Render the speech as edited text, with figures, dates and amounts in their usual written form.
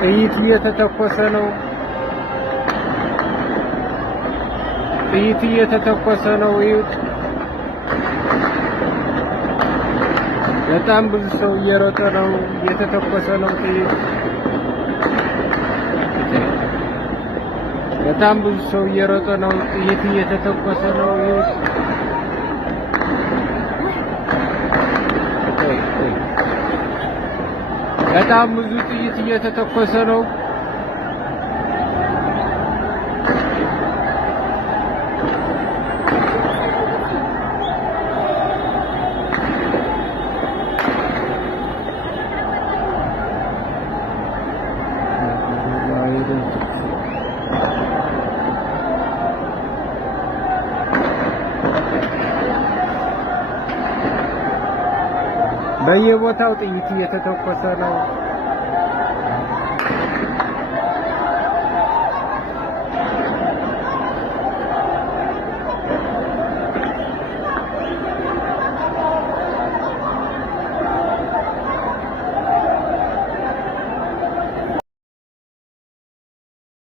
ጥይት እየተተኮሰ ነው። ጥይት እየተተኮሰ ነው። ይሁት በጣም ብዙ ሰው እየሮጠ ነው። እየተተኮሰ ነው ጥይት። በጣም ብዙ ሰው እየሮጠ ነው። ጥይት እየተተኮሰ ነው። ይሁት በጣም ብዙ ጥይት እየተተኮሰ ነው። በየቦታው ጥይት እየተተኮሰ ነው።